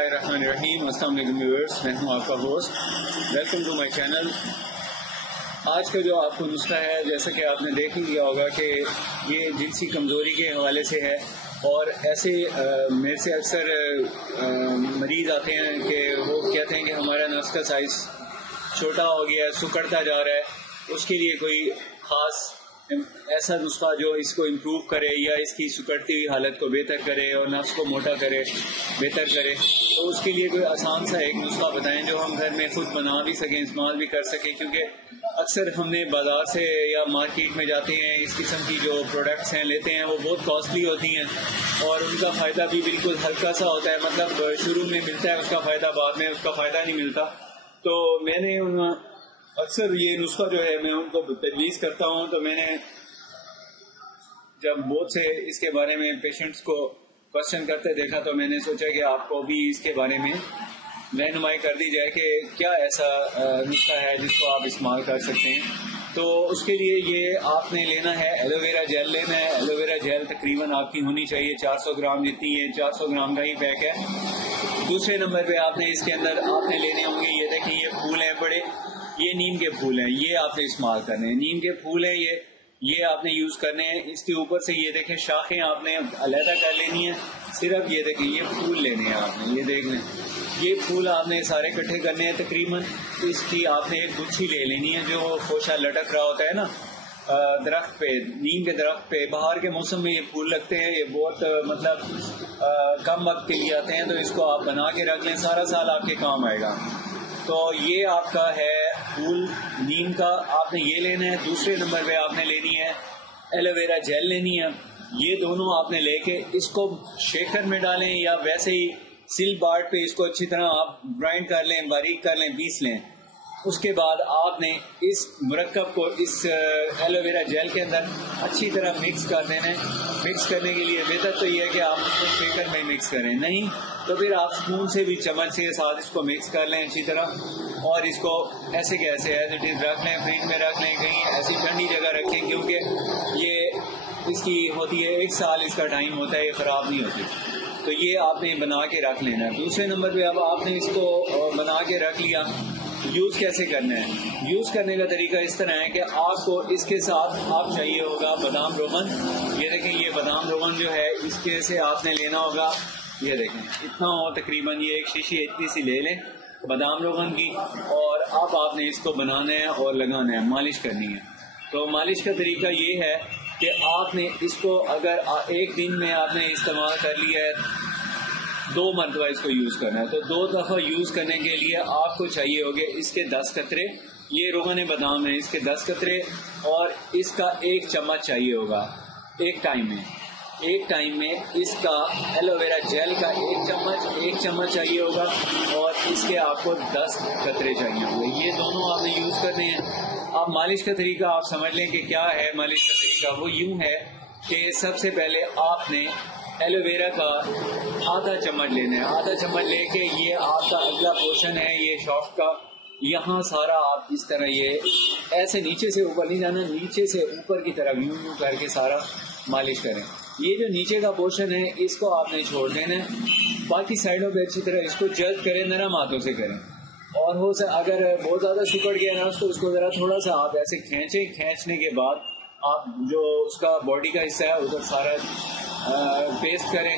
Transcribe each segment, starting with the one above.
बिस्मिल्लाहिर्रहमानिर्रहीम। अस्सलाम वालेकुम व्यूअर्स, मैं हूं आपका host. Welcome to my channel. आज का जो आपको नुस्खा है, जैसा कि आपने देख ही लिया होगा कि ये जिनसी कमज़ोरी के हवाले से है। और ऐसे मेरे से अक्सर मरीज़ आते हैं कि वो कहते हैं कि हमारा नस का साइज़ छोटा हो गया है, सुकड़ता जा रहा है। उसके लिए कोई ख़ास ऐसा नुस्खा जो इसको इम्प्रूव करे या इसकी सुकड़ती हुई हालत को बेहतर करे और नफ्स को मोटा करे, बेहतर करे, तो उसके लिए कोई आसान सा एक नुस्खा बताएं जो हम घर में खुद बना भी सकें, इस्तेमाल भी कर सकें। क्योंकि अक्सर हमने बाज़ार से या मार्केट में जाते हैं, इस किस्म की जो प्रोडक्ट्स हैं लेते हैं, वो बहुत कॉस्टली होती हैं और उनका फ़ायदा भी बिल्कुल हल्का सा होता है। मतलब शुरू में मिलता है उसका फ़ायदा, बाद में उसका फ़ायदा नहीं मिलता। तो मैंने अक्सर ये नुस्खा जो है मैं उनको तजवीज़ करता हूँ। तो मैंने जब बहुत से इसके बारे में पेशेंट्स को क्वेश्चन करते देखा तो मैंने सोचा कि आपको भी इसके बारे में रहनुमाई कर दी जाए कि क्या ऐसा नुस्खा है जिसको आप इस्तेमाल कर सकते हैं। तो उसके लिए ये आपने लेना है, एलोवेरा जेल लेना है। एलोवेरा जेल तकरीबन आपकी होनी चाहिए 400 ग्राम जितनी है, 400 ग्राम का ही पैक है। दूसरे नंबर पे आपने इसके अंदर आपने लेने होंगे, ये देखें ये फूल हैं बड़े, ये नीम के फूल हैं, ये आपने इस्तेमाल करने हैं। नीम के फूल हैं ये आपने यूज करने हैं। इसके ऊपर से ये देखें शाखें आपने अलहदा कर लेनी है। सिर्फ ये देखें ये फूल लेने हैं आपने, ये देख लें ये फूल आपने सारे इकट्ठे करने हैं। तकरीबन इसकी आपने एक गुच्छी ले लेनी है जो खोशा लटक रहा होता है ना दरख्त पे, नीम के दरख्त पे। बाहर के मौसम में ये फूल लगते हैं, ये बहुत मतलब कम वक्त के लिए आते हैं। तो इसको आप बना के रख लें, सारा साल आपके काम आएगा। तो ये आपका है फूल नीम का, आपने ये लेना है। दूसरे नंबर पे आपने लेनी है एलोवेरा जेल लेनी है। ये दोनों आपने लेके इसको शेकर में डालें या वैसे ही सिल बाट पे इसको अच्छी तरह आप ग्राइंड कर लें, बारीक कर लें, पीस लें। उसके बाद आपने इस मुरक्कब को इस एलोवेरा जेल के अंदर अच्छी तरह मिक्स कर देना है। मिक्स करने के लिए बेहतर तो ये है कि आप इसको शेकर में मिक्स करें, नहीं तो फिर आप स्पून से भी चम्मच के साथ इसको मिक्स कर लें अच्छी तरह। और इसको ऐसे कैसे एज इट इज़ रख लें, फ्रिज में रख लें, कहीं ऐसी ठंडी जगह रखें क्योंकि ये इसकी होती है 1 साल इसका टाइम होता है, ये ख़राब नहीं होती। तो ये आपने बना के रख लेना है। दूसरे नंबर पे अब आपने इसको बना के रख लिया। यूज़ कैसे करना है? यूज़ करने का तरीका इस तरह है कि आपको इसके साथ आप चाहिए होगा बादाम रोगन। ये देखें ये बादाम रोगन जो है इसके से आपने लेना होगा, ये देखें इतना हो तकरीबन, ये एक शीशी इतनी सी ले लें बादाम रोगन की। और अब आपने इसको बनाना है और लगाना है, मालिश करनी है। तो मालिश का तरीका ये है कि आपने इसको अगर एक दिन में आपने इस्तेमाल कर लिया है, 2 मरतबा इसको यूज़ करना है। तो 2 दफ़ा यूज़ करने के लिए आपको चाहिए होंगे इसके 10 कतरे, ये रोगन बादाम है, इसके 10 कतरे और इसका 1 चम्मच चाहिए होगा एक टाइम में इसका एलोवेरा जेल का 1 चम्मच चाहिए होगा और इसके आपको 10 कतरे चाहिए होंगे। ये दोनों आपने यूज़ करने हैं। अब मालिश का तरीका आप समझ लें कि क्या है मालिश का तरीका। वो यूं है कि सबसे पहले आपने एलोवेरा का आधा चम्मच लेना है। आधा चम्मच लेके ये आपका अगला पोर्शन है ये शॉफ्ट का, यहाँ सारा आप इस तरह ये ऐसे नीचे से ऊपर नहीं जाना, नीचे से ऊपर की तरफ यूं यूं करके सारा मालिश करें। ये जो नीचे का पोर्शन है इसको आपने छोड़ देना है। बाकी साइडों पे अच्छी तरह इसको जल्द करें, नरम हाथों से करें। और हो सके अगर बहुत ज़्यादा सिकुड़ गया ना तो उसको ज़रा थोड़ा सा आप ऐसे खींचें। खींचने के बाद आप जो उसका बॉडी का हिस्सा है उधर सारा पेस्ट करें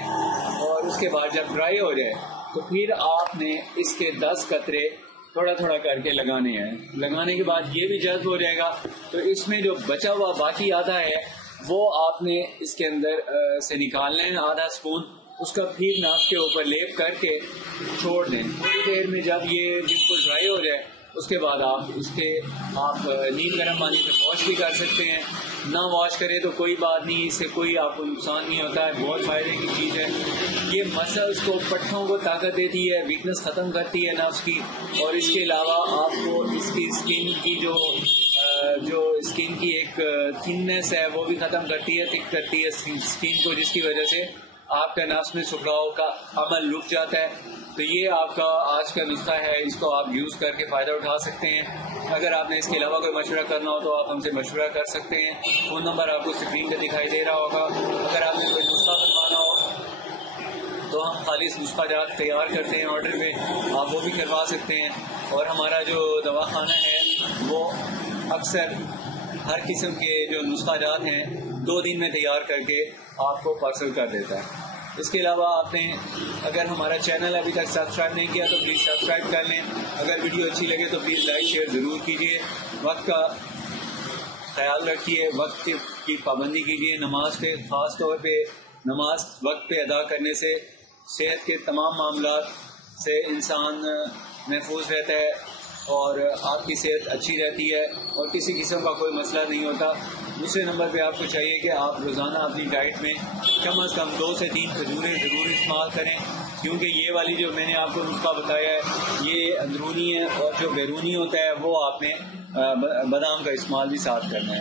और उसके बाद जब ड्राई हो जाए तो फिर आपने इसके 10 कतरे थोड़ा थोड़ा करके लगाने हैं। लगाने के बाद ये भी जज्ब हो जाएगा। तो इसमें जो बचा हुआ बाकी आधा है वो आपने इसके अंदर से निकालना है, आधा स्पून। उसका फिर नाक के ऊपर लेप करके छोड़ दें। थोड़ी देर में जब ये बिल्कुल ड्राई हो जाए उसके बाद आप नीम गर्म पानी से वॉश भी कर सकते हैं। ना वॉश करें तो कोई बात नहीं, इससे कोई आपको नुकसान नहीं होता है, बहुत फ़ायदे की चीज़ है। ये मसल्स को, पट्ठों को ताकत देती है, वीकनेस ख़त्म करती है नफ्स की। और इसके अलावा आपको इसकी स्किन की जो स्किन की एक थिननेस है वो भी ख़त्म करती है, थिक करती है स्किन को, जिसकी वजह से आपका नफ्स में सुखराव का अमल रुक जाता है। तो ये आपका आज का नुस्खा है, इसको आप यूज़ करके फ़ायदा उठा सकते हैं। अगर आपने इसके अलावा कोई मशवरा करना हो तो आप हमसे मशवरा कर सकते हैं। फ़ोन नंबर आपको स्क्रीन पर दिखाई दे रहा होगा। अगर आपने कोई नुस्खा बनवाना हो تو ہم خالص نسخہ جات تیار کرتے ہیں آرڈر میں، آپ وہ بھی کروا سکتے ہیں. اور ہمارا جو دواخانہ ہے وہ اکثر ہر قسم کے جو نسخہ جات ہیں 2 دن میں تیار کر کے آپ کو پارسل کر دیتا ہے. اس کے علاوہ آپ نے اگر ہمارا چینل ابھی تک سبسکرائب نہیں کیا تو پلیز سبسکرائب کر لیں. اگر ویڈیو اچھی لگے تو پلیز لائک شیئر ضرور کیجیے. وقت کا خیال رکھیے، وقت کی پابندی کیجیے. نماز پہ خاص طور پہ نماز وقت پہ ادا کرنے سے صحت کے تمام معاملات سے انسان محفوظ رہتا ہے اور آپ کی صحت اچھی رہتی ہے اور کسی قسم کا کوئی مسئلہ نہیں ہوتا. دوسرے نمبر پہ آپ کو چاہیے کہ آپ روزانہ اپنی ڈائٹ میں کم از کم 2 سے 3 کھجوریں ضرور استعمال کریں، کیونکہ یہ والی جو میں نے آپ کو نسخہ بتایا ہے یہ اندرونی ہے اور جو بیرونی ہوتا ہے وہ آپ نے بادام کا استعمال بھی ساتھ کرنا ہے.